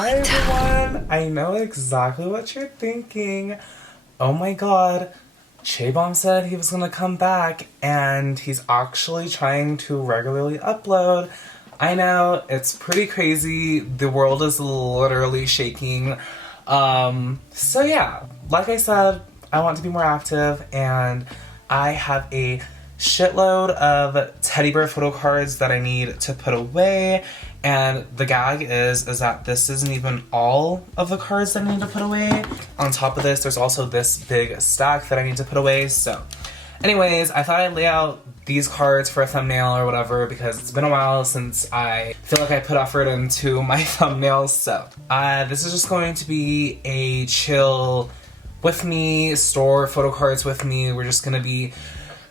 Hi everyone! I know exactly what you're thinking. Oh my god, Chaebom said he was gonna come back and he's actually trying to regularly upload. I know, it's pretty crazy. The world is literally shaking. So yeah, like I said, I want to be more active and I have a shitload of teddy bear photo cards that I need to put away. And the gag is that this isn't even all of the cards that I need to put away. On top of this, there's also this big stack that I need to put away. So anyways, I thought I'd lay out these cards for a thumbnail or whatever because it's been a while since I feel like I put effort into my thumbnails. So this is just going to be a chill with me, store photo cards with me. We're just gonna be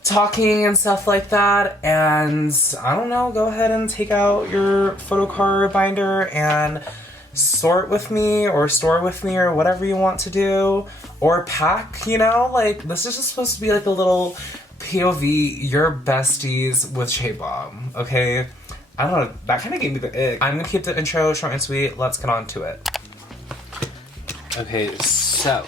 talking and stuff like that, and I don't know, go ahead and take out your photo card binder and sort with me or store with me or whatever you want to do, or pack, you know, like this is just supposed to be like a little POV, your besties with Chaebom, okay? I don't know, that kind of gave me the ick. I'm gonna keep the intro short and sweet, let's get on to it. Okay, so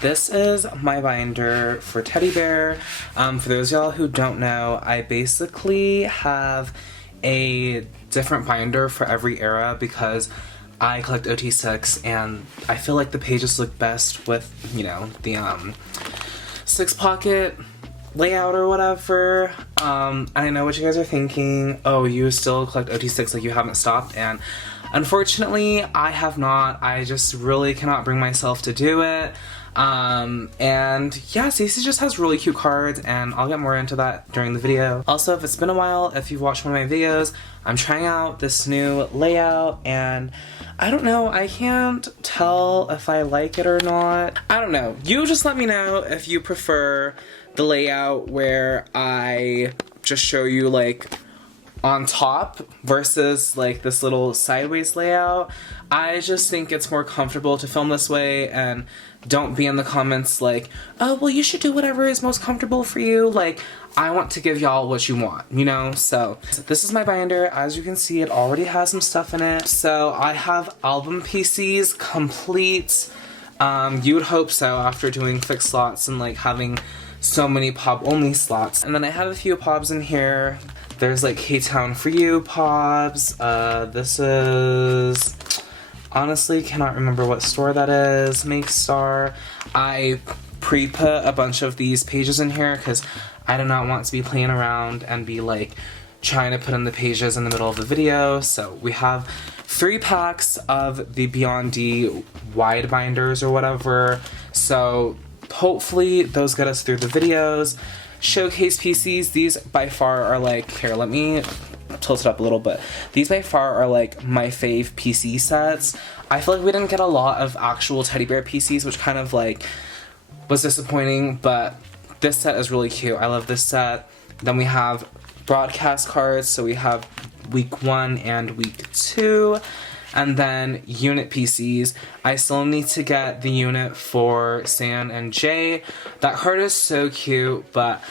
this is my binder for teddy bear. For those of y'all who don't know, I basically have a different binder for every era because I collect ot6 and I feel like the pages look best with, you know, the 6-pocket layout or whatever. And I know what you guys are thinking, oh, you still collect ot6, like you haven't stopped, and unfortunately I have not. I just really cannot bring myself to do it. And yeah, Stacey just has really cute cards, and I'll get more into that during the video. Also, if it's been a while, if you've watched one of my videos, I'm trying out this new layout, and I don't know, I can't tell if I like it or not. I don't know. You just let me know if you prefer the layout where I just show you like on top versus like this little sideways layout. I just think it's more comfortable to film this way, and don't be in the comments like, oh, well, you should do whatever is most comfortable for you. Like, I want to give y'all what you want, you know? So this is my binder. As you can see, it already has some stuff in it. So I have album PCs complete. You would hope so after doing fixed slots and like having so many pop only slots. And then I have a few pobs in here. There's like KCON for you pobs. This is, honestly cannot remember what store that is. Make Star. I pre-put a bunch of these pages in here because I do not want to be playing around and be like trying to put in the pages in the middle of the video. So we have 3 packs of the Beyond D wide binders or whatever. So hopefully those get us through the videos. Showcase PCs, these by far are like, here, let me tilt it up a little bit. These by far are like my fave PC sets. I feel like we didn't get a lot of actual teddy bear PCs, which kind of like was disappointing, but this set is really cute. I love this set. Then we have broadcast cards, so we have week 1 and week 2. And then unit PCs. I still need to get the unit for San and Jay. That card is so cute, but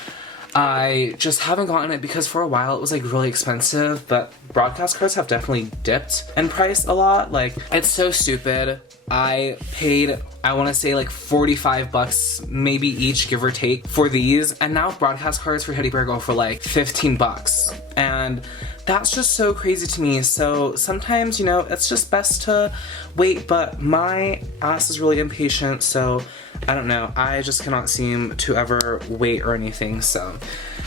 I just haven't gotten it because for a while it was like really expensive, but broadcast cards have definitely dipped in price a lot. Like, it's so stupid. I paid, I want to say like 45 bucks maybe each, give or take, for these, and now broadcast cards for teddy bear go for like 15 bucks. And that's just so crazy to me. So sometimes, you know, it's just best to wait, but my ass is really impatient, so I don't know. I just cannot seem to ever wait or anything. So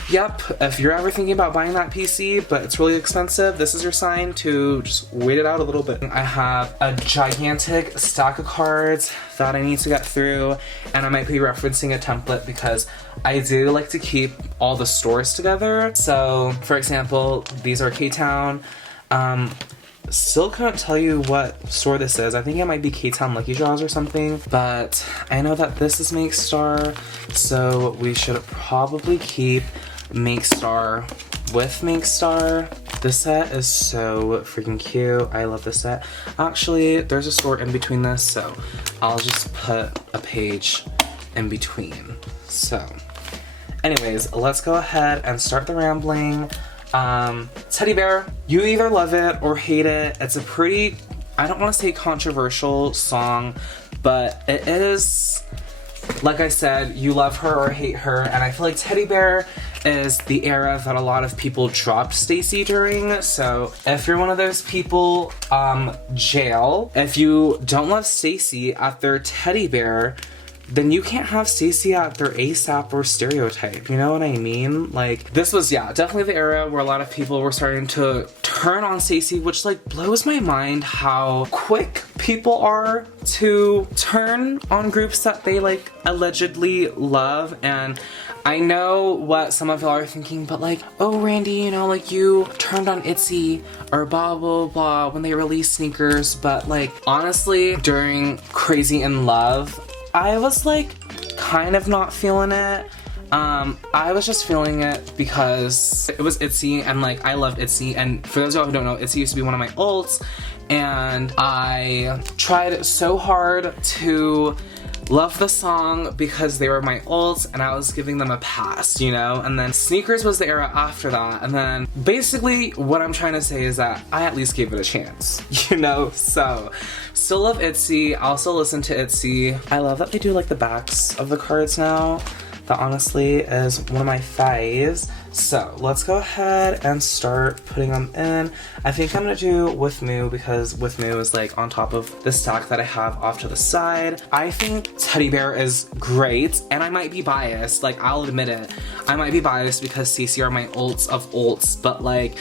yep, if you're ever thinking about buying that PC, but it's really expensive, this is your sign to just wait it out a little bit. I have a gigantic stack of cards that I need to get through, and I might be referencing a template because I do like to keep all the stores together. So, for example, these are K-Town. Still couldn't tell you what store this is. I think it might be K-Town Lucky Draws or something, but I know that this is Make Star, so we should probably keep Make Star with Make Star. This set is so freaking cute. I love this set. Actually, there's a store in between this, so I'll just put a page in between. So, anyways, let's go ahead and start the rambling. Teddy bear, you either love it or hate it. It's a pretty I don't want to say controversial song, but it is, like I said, you love her or hate her, and I feel like Teddy Bear is the era that a lot of people dropped stayc during. So if you're one of those people, jail. If you don't love stayc at their Teddy Bear, then you can't have stayc at their ASAP or Stereotype, you know what I mean? Like, this was, yeah, definitely the era where a lot of people were starting to turn on stayc, which like blows my mind how quick people are to turn on groups that they like allegedly love. And I know what some of y'all are thinking, but like, oh Randy, you know, like you turned on ITZY or blah blah blah when they released Sneakers, but like honestly, during Crazy in Love, I was like kind of not feeling it. I was just feeling it because it was ITZY, and like I love ITZY, and for those of y'all who don't know, ITZY used to be one of my ults, and I tried so hard to love the song because they were my ults and I was giving them a pass, you know? And then Sneakers was the era after that, and then basically what I'm trying to say is that I at least gave it a chance, you know? So, still love ITZY, also listen to ITZY. I love that they do like the backs of the cards now. That honestly is one of my faves. So let's go ahead and start putting them in. I think I'm gonna do With Moo because With Moo is like on top of the stack that I have off to the side. I think Teddy Bear is great, and I might be biased, like I'll admit it. I might be biased because CC are my ults of ults, but like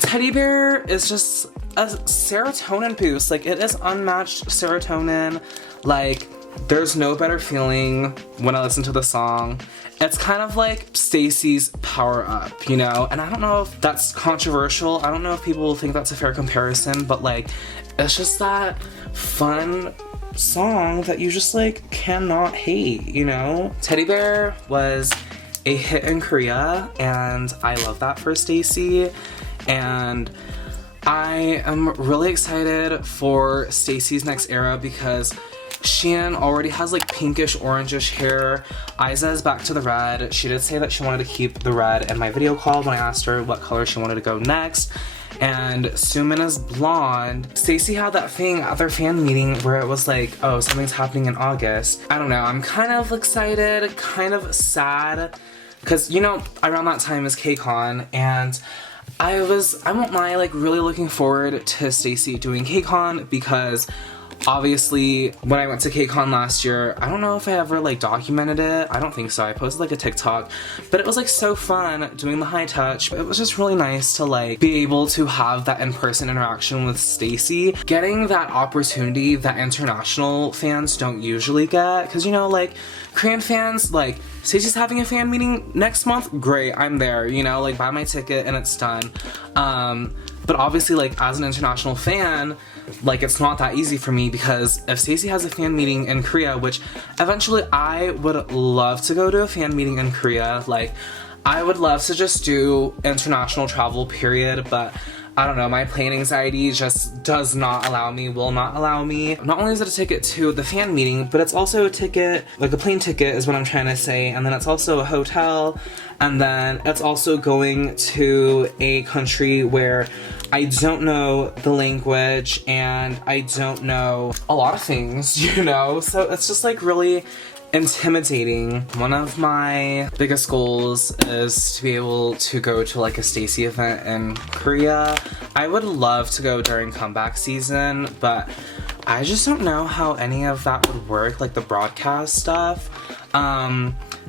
Teddy Bear is just a serotonin boost. Like it is unmatched serotonin. Like there's no better feeling when I listen to the song. It's kind of like stayc's Power Up, you know? And I don't know if that's controversial. I don't know if people will think that's a fair comparison, but like, it's just that fun song that you just like cannot hate, you know? Teddy Bear was a hit in Korea, and I love that for stayc. And I am really excited for stayc's next era because Shein already has like pinkish orangish hair. Isa is back to the red. She did say that she wanted to keep the red in my video call when I asked her what color she wanted to go next. And Sumin is blonde. stayc had that thing at their fan meeting where it was like, oh, something's happening in August. I don't know, I'm kind of excited, kind of sad, because you know, around that time is KCON, and I won't lie, like really looking forward to stayc doing KCON because obviously, when I went to KCON last year, I don't know if I ever like documented it. I don't think so. I posted like a TikTok, but it was like so fun doing the high touch. It was just really nice to like be able to have that in-person interaction with stayc. Getting that opportunity that international fans don't usually get, because you know, like Korean fans, like stayc's having a fan meeting next month, great, I'm there, you know, like buy my ticket and it's done. But obviously, like as an international fan, like it's not that easy for me because if stayc has a fan meeting in Korea, which eventually I would love to go to a fan meeting in Korea, like I would love to just do international travel period, but I don't know, my plane anxiety just does not allow me, will not allow me. Not only is it a ticket to the fan meeting, but it's also a ticket, like a plane ticket is what I'm trying to say, and then it's also a hotel, and then it's also going to a country where I don't know the language and I don't know a lot of things, you know? So it's just like really intimidating. One of my biggest goals is to be able to go to like a stayc event in Korea. I would love to go during comeback season, but I just don't know how any of that would work, like the broadcast stuff.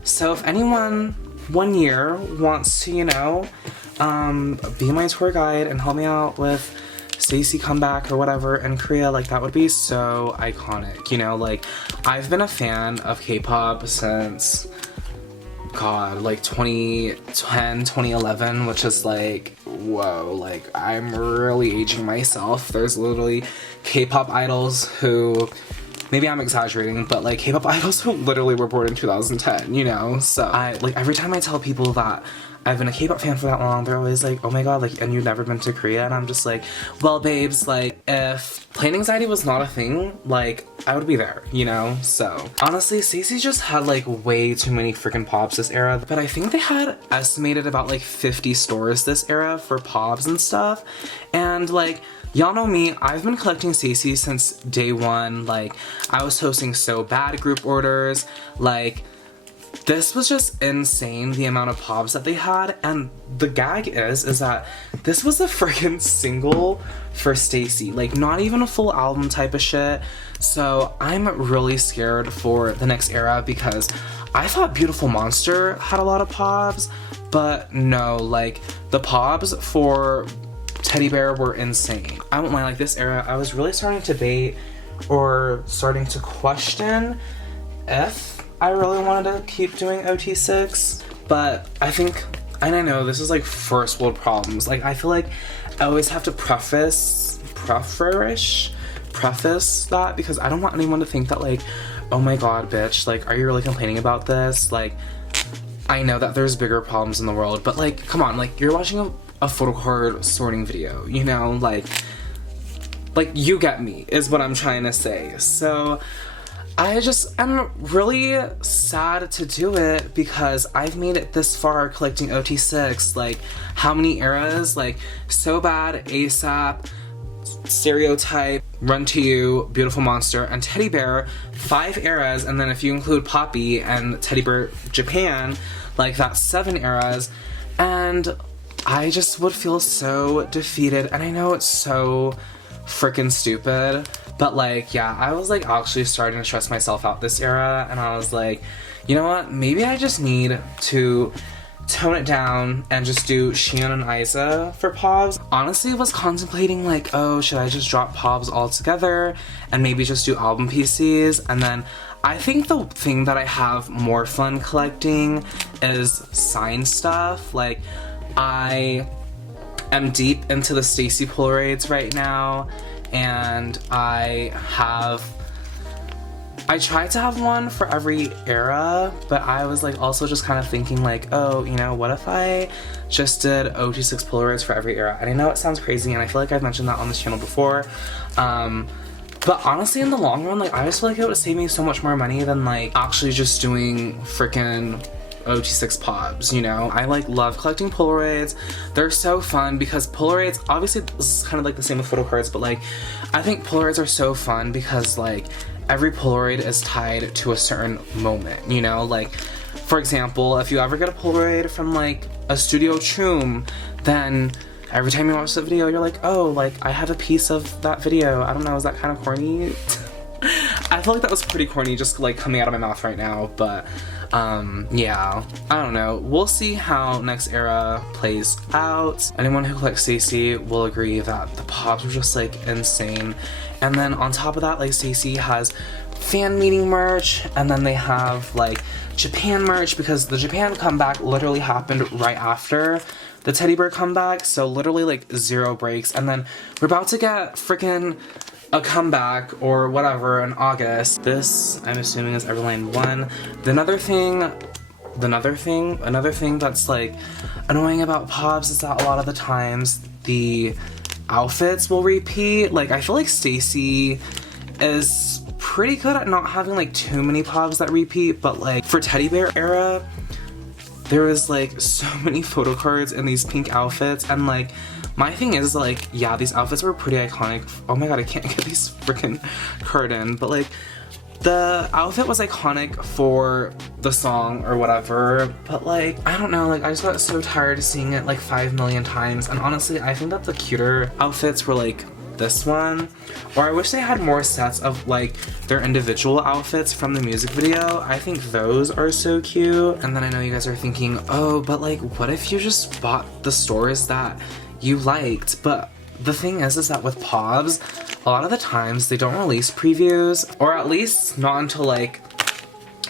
So if anyone one year wants to, you know, be my tour guide and help me out with stayc comeback or whatever in Korea, like that would be so iconic, you know? Like I've been a fan of K-pop since god, like 2010, 2011, which is like, whoa, like I'm really aging myself. There's literally K-pop idols who, maybe I'm exaggerating, but like K-pop idols who literally were born in 2010, you know? So I, like every time I tell people that I've been a K-pop fan for that long, they're always like, oh my god, like, and you've never been to Korea? And I'm just like, well, babes, like, if plane anxiety was not a thing, like, I would be there, you know? So, honestly, stayc just had, like, way too many freaking pops this era, but I think they had estimated about, like, 50 stores this era for pops and stuff, and, like, y'all know me, I've been collecting stayc since day one. Like, I was hosting So Bad group orders. Like, this was just insane, the amount of pobs that they had. And the gag is that this was a freaking single for stayc, like not even a full album type of shit. So I'm really scared for the next era because I thought Beautiful Monster had a lot of pobs, but no, like the pobs for Teddy Bear were insane. I won't lie, like this era, I was really starting to debate or starting to question if I really wanted to keep doing ot6, but I think, and I know this is like first world problems, like I feel like I always have to preface that because I don't want anyone to think that like, oh my god, bitch, like are you really complaining about this? Like, I know that there's bigger problems in the world, but like, come on, like you're watching a photo card sorting video, you know, like you get me is what I'm trying to say. So I'm really sad to do it because I've made it this far collecting ot6. Like, how many eras? Like, So Bad, ASAP, Stereotype, Run to You, Beautiful Monster, and Teddy Bear. 5 eras, and then if you include Poppy and Teddy Bear Japan, like that's 7 eras. And I just would feel so defeated, and I know it's so freaking stupid, but like, yeah, I was like actually starting to stress myself out this era, and I was like, you know what, maybe I just need to tone it down and just do Shion and Isa for pobs. Honestly, I was contemplating like, oh, should I just drop pobs altogether and maybe just do album PCs? And then I think the thing that I have more fun collecting is signed stuff. Like, I am deep into the stayc Polaroids right now, and I tried to have one for every era, but I was like also just kind of thinking like, oh, you know, what if I just did ot6 Polaroids for every era? And I know it sounds crazy, and I feel like I've mentioned that on this channel before, but honestly in the long run, like I just feel like it would save me so much more money than like actually just doing freaking ot6 pobs, you know? I like love collecting Polaroids. They're so fun because Polaroids, obviously this is kind of like the same with photo cards, but like I think Polaroids are so fun because like every Polaroid is tied to a certain moment, you know? Like, for example, if you ever get a Polaroid from like a Studio Choom, then every time you watch the video, you're like, oh, like I have a piece of that video. I don't know, is that kind of corny? I feel like that was pretty corny just like coming out of my mouth right now, but yeah, I don't know. We'll see how next era plays out. Anyone who collects stayc will agree that the pops were just like insane. And then on top of that, like stayc has fan meeting merch, and then they have like Japan merch because the Japan comeback literally happened right after the Teddy Bear comeback, so literally like 0 breaks. And then we're about to get freaking a comeback or whatever in August. This, I'm assuming, is Everline 1. Another thing that's like annoying about pobs is that a lot of the times the outfits will repeat. Like, I feel like stayc is pretty good at not having like too many pobs that repeat, but like for Teddy Bear era, there was like so many photo cards in these pink outfits, and like my thing is like, yeah, these outfits were pretty iconic. Oh my god, I can't get these freaking curtain, but like the outfit was iconic for the song or whatever, but like, I don't know, like I just got so tired of seeing it like 5 million times. And honestly, I think that the cuter outfits were like this one, or I wish they had more sets of like their individual outfits from the music video. I think those are so cute. And then I know you guys are thinking, oh, but like what if you just bought the stores that you liked? But the thing is that with pobs, a lot of the times they don't release previews, or at least not until like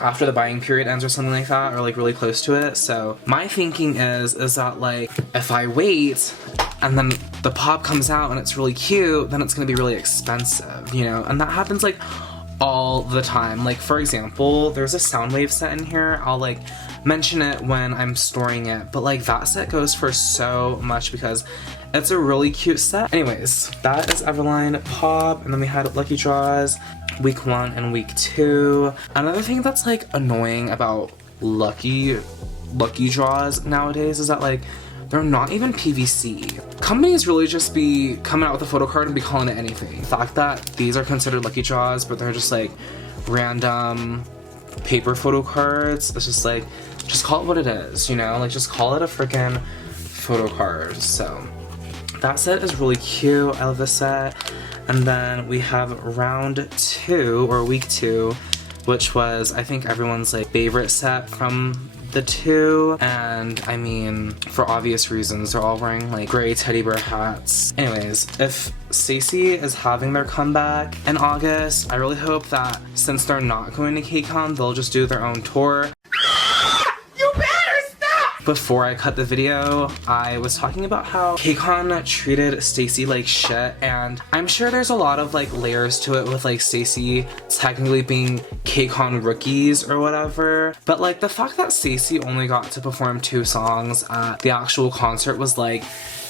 after the buying period ends or something like that, or like really close to it. So my thinking is that like if I wait and then the pop comes out and it's really cute, then it's gonna be really expensive, you know? And that happens like all the time. Like, for example, there's a Soundwave set in here. I'll like mention it when I'm storing it, but like that set goes for so much because it's a really cute set. Anyways, that is Everline Pop, and then we had Lucky Draws week 1 and week 2. Another thing that's like annoying about lucky draws nowadays is that like they're not even PVC. Companies really just be coming out with a photo card and be calling it anything. The fact that these are considered lucky draws, but they're just like random paper photo cards, it's just like, just call it what it is, you know? Like, just call it a freaking photo card. So that set is really cute. I love this set. And then we have round 2, or week 2, which was, I think, everyone's like favorite set from the 2, and I mean, for obvious reasons, they're all wearing like gray teddy bear hats. Anyways, if stayc is having their comeback in August, I really hope that since they're not going to KCON, they'll just do their own tour. Before I cut the video, I was talking about how KCON treated stayc like shit, and I'm sure there's a lot of like layers to it with like stayc technically being KCON rookies or whatever, but like the fact that stayc only got to perform 2 songs at the actual concert was like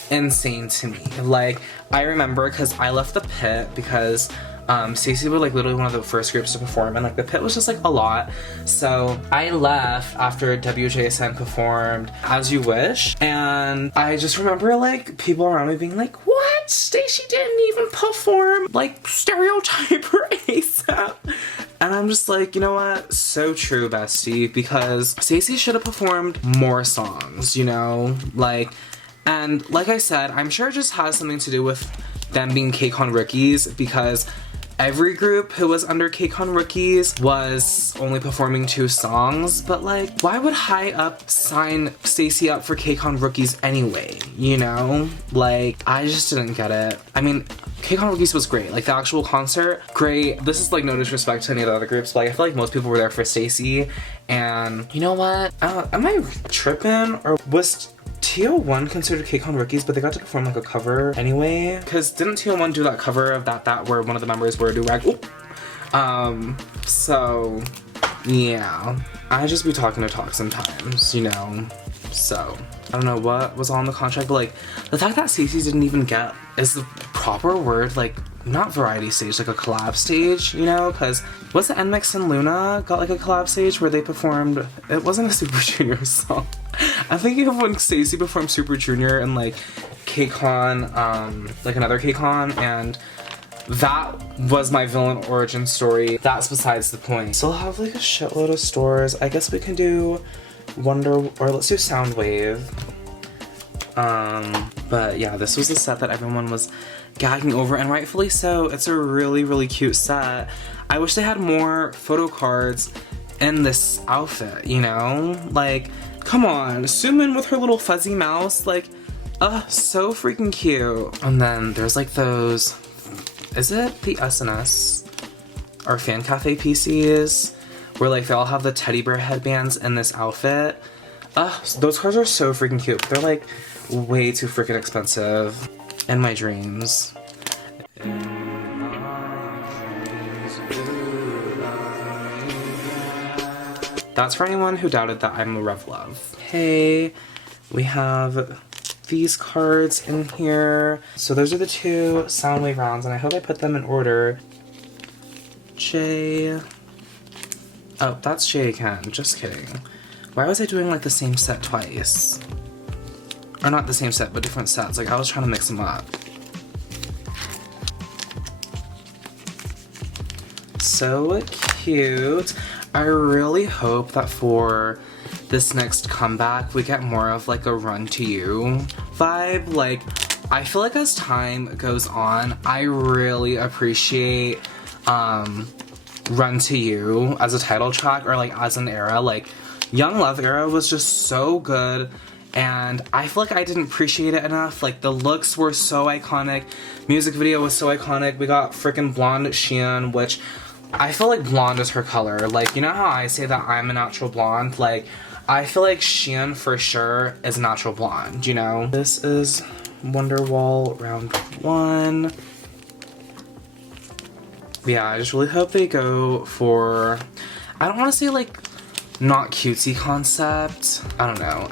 insane to me. Like, I remember because I left the pit because stayc was like literally one of the first groups to perform, and like the pit was just like a lot. So I left after WJSN performed As You Wish, and I just remember like people around me being like, what? Stacey didn't even perform like Stereotype or ASAP. And I'm just like, you know what? So true, bestie, because stayc should have performed more songs, you know? Like, and like I said, I'm sure it just has something to do with them being KCON rookies, because every group who was under KCON rookies was only performing 2 songs, but like, why would High Up sign stayc up for KCON rookies anyway, you know? Like, I just didn't get it. I mean, KCON rookies was great. Like, the actual concert, great. This is like no disrespect to any of the other groups, but like, I feel like most people were there for stayc, and you know what? Am I tripping, or was TO1 considered KCON rookies, but they got to perform like a cover anyway? Because didn't TO1 do that cover of that where one of the members wore a do-rag? So yeah, I just be talking to talk sometimes, you know? So I don't know what was on the contract, but like the fact that stayc didn't even get, is the proper word, like, not variety stage, like a collab stage, you know? Because was it NMIX and Luna got like a collab stage where they performed, it wasn't a Super Junior song. I'm thinking of when stayc performed Super Junior and like KCON, like another KCON, and that was my villain origin story. That's besides the point. Still have like a shitload of stores. I guess we can do let's do Soundwave. But yeah, this was a set that everyone was gagging over, and rightfully so. It's a really, really cute set. I wish they had more photo cards in this outfit, you know? Like, come on, Sumin with her little fuzzy mouse, like, so freaking cute. And then there's like those, is it the SNS or Fan Cafe PCs, where like they all have the teddy bear headbands in this outfit. Those cards are so freaking cute. They're like way too freaking expensive. In my dreams. That's for anyone who doubted that I'm a Rev Love. Okay, we have these cards in here. So those are the 2 Soundwave rounds, and I hope I put them in order. J. Oh, that's J again. Just kidding. Why was I doing like the same set twice? Or not the same set, but different sets. Like, I was trying to mix them up. So cute. I really hope that for this next comeback, we get more of like a Run to You vibe. Like, I feel like as time goes on, I really appreciate Run to You as a title track, or like as an era. Like, Young Love era was just so good, and I feel like I didn't appreciate it enough. Like, the looks were so iconic, music video was so iconic. We got freaking blonde KCON, which I feel like blonde is her color. Like, you know how I say that I'm a natural blonde? Like, I feel like KCON for sure is natural blonde, you know? This is Wonderwall round 1. Yeah, I just really hope they go for, I don't want to say like not cutesy concept. I don't know.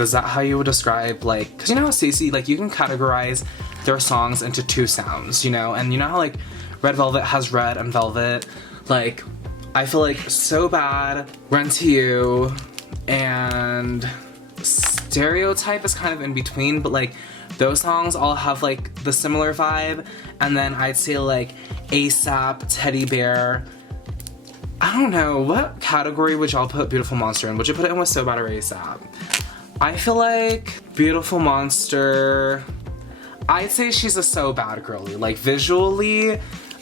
Is that how you would describe, like, because you know how stayc, like, you can categorize their songs into 2 sounds, you know? And you know how like Red Velvet has red and velvet? Like, I feel like So Bad, Run to You, and Stereotype is kind of in between, but like those songs all have like the similar vibe. And then I'd say like ASAP, Teddy Bear. I don't know, what category would y'all put Beautiful Monster in? Would you put it in with So Bad or ASAP? I feel like Beautiful Monster, I'd say she's a So Bad girly. Like visually,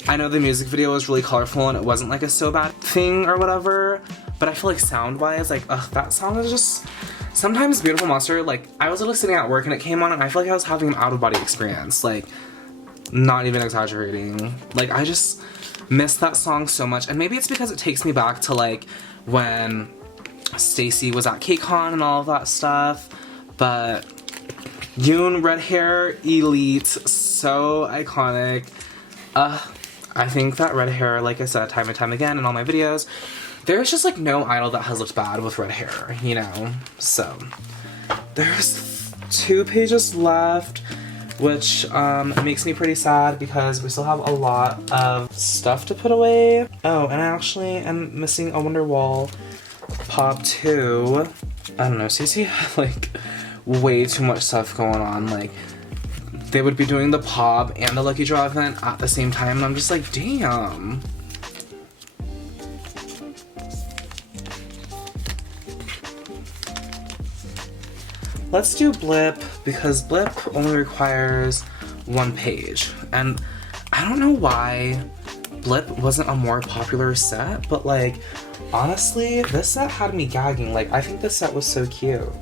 I know the music video was really colorful and it wasn't like a So Bad thing or whatever, but I feel like sound-wise, like, ugh, that song is just, sometimes Beautiful Monster, like, I was literally sitting at work and it came on and I feel like I was having an out-of-body experience, like, not even exaggerating. Like, I just miss that song so much, and maybe it's because it takes me back to, like, when stayc was at KCON and all of that stuff, but Yoon, red hair, elite, so iconic. I think that red hair, like I said time and time again in all my videos, there's just like no idol that has looked bad with red hair, you know? So, there's 2 pages left, which makes me pretty sad because we still have a lot of stuff to put away. Oh, and I actually am missing a Wonderwall Pop 2. I don't know, CC had like way too much stuff going on. Like, they would be doing the Pop and the Lucky Draw event at the same time, and I'm just like, damn. Let's do Blip, because Blip only requires 1 page. And I don't know why Blip wasn't a more popular set, but like, honestly, this set had me gagging. Like, I think this set was so cute.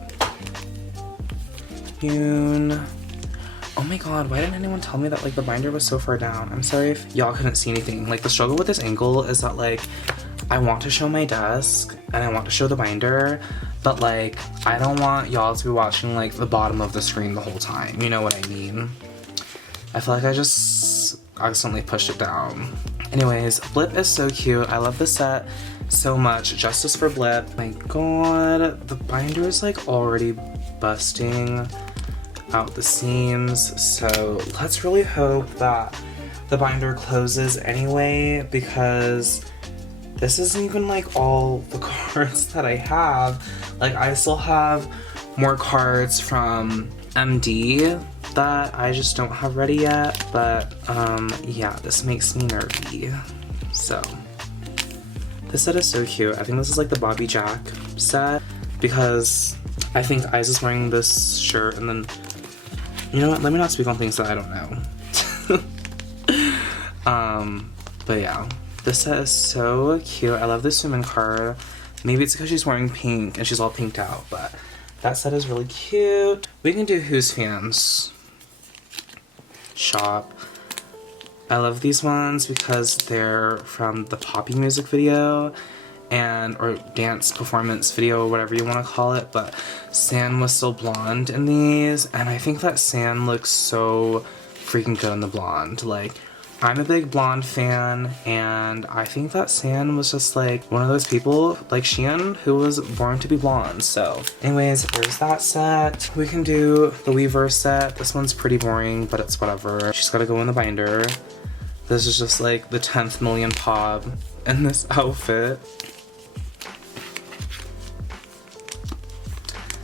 Yoon. Oh my god, why didn't anyone tell me that like the binder was so far down? I'm sorry if y'all couldn't see anything. Like, the struggle with this angle is that like, I want to show my desk and I want to show the binder, but like, I don't want y'all to be watching like the bottom of the screen the whole time. You know what I mean? I feel like I just accidentally pushed it down. Anyways, Blip is so cute. I love this set so much. Justice for Blip. My god, the binder is like already busting out the seams, so let's really hope that the binder closes anyway, because this isn't even like all the cards that I have. Like, I still have more cards from MD that I just don't have ready yet, but yeah, this makes me nervy. So this set is so cute. I think this is like the Bobby Jack set, because I think Iz is wearing this shirt, and then, you know what, let me not speak on things that I don't know. But yeah, this set is so cute. I love this Sumin card. Maybe it's because she's wearing pink and she's all pinked out, but that set is really cute. We can do Who's Fans Shop. I love these ones because they're from the Poppy music video, and or dance performance video, whatever you want to call it, but San was still blonde in these, and I think that San looks so freaking good in the blonde. Like, I'm a big blonde fan, and I think that San was just like one of those people like Sheehan who was born to be blonde. So anyways, there's that set. We can do the Weaver set. This one's pretty boring, but it's whatever. She's got to go in the binder. This is just like the 10th million pop in this outfit.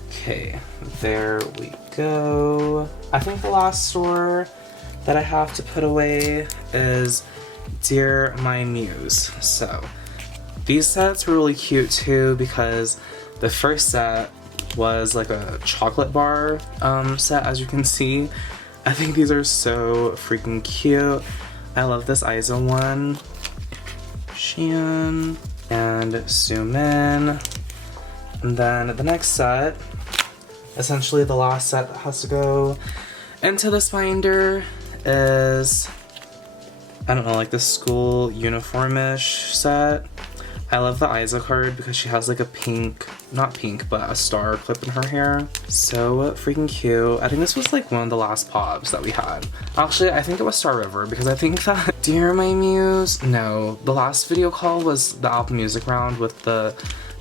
Okay, there we go. I think the last store that I have to put away is Dear My Muse. So these sets were really cute too, because the first set was like a chocolate bar set, as you can see. I think these are so freaking cute. I love this Isa one. Sheehan and Sumin. And then the next set, essentially the last set that has to go into this binder, is, I don't know, like this school uniform-ish set. I love the Isa card because she has like a pink, not pink, but a star clip in her hair. So freaking cute. I think this was like one of the last pops that we had. Actually, I think it was Star River, because I think that Dear My Muse, no, the last video call was the Apple Music round with the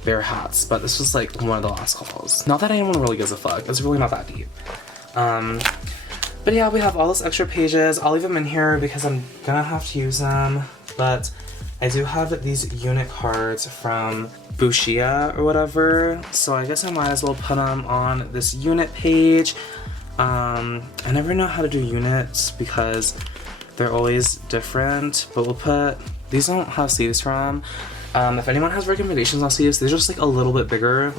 bear hats, but this was like one of the last calls. Not that anyone really gives a fuck. It's really not that deep. But yeah, we have all those extra pages. I'll leave them in here because I'm gonna have to use them. But I do have these unit cards from Bushia or whatever, so I guess I might as well put them on this unit page. I never know how to do units because they're always different, but we'll put, these don't have sleeves from. If anyone has recommendations on sleeves, they're just like a little bit bigger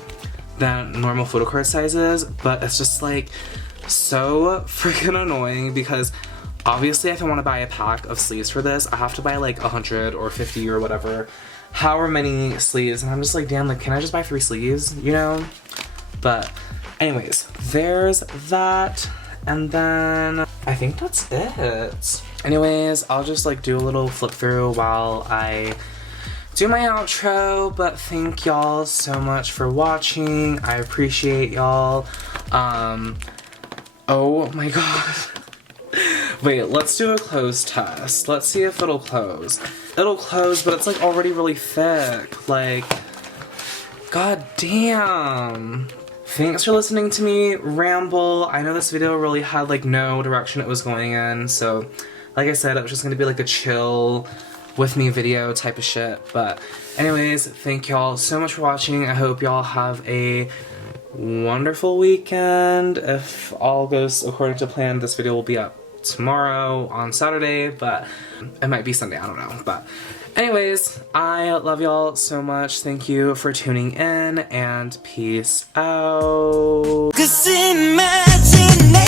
than normal photo card sizes, but it's just like so freaking annoying because obviously if I want to buy a pack of sleeves for this, I have to buy like 100 or 50 or whatever, however many sleeves, and I'm just like, damn, like can I just buy 3 sleeves, you know? But anyways, there's that, and then I think that's it. Anyways, I'll just like do a little flip through while I do my outro, but thank y'all so much for watching. I appreciate y'all. Oh my god. Wait, let's do a close test. Let's see if it'll close. It'll close, but it's like already really thick. Like, god damn. Thanks for listening to me ramble. I know this video really had like no direction it was going in, so like I said, it was just gonna be like a chill with me video type of shit. But anyways, thank y'all so much for watching. I hope y'all have a wonderful weekend. If all goes according to plan, this video will be up tomorrow on Saturday, but it might be Sunday, I don't know. But anyways, I love y'all so much. Thank you for tuning in, and peace out. 'Cause imagination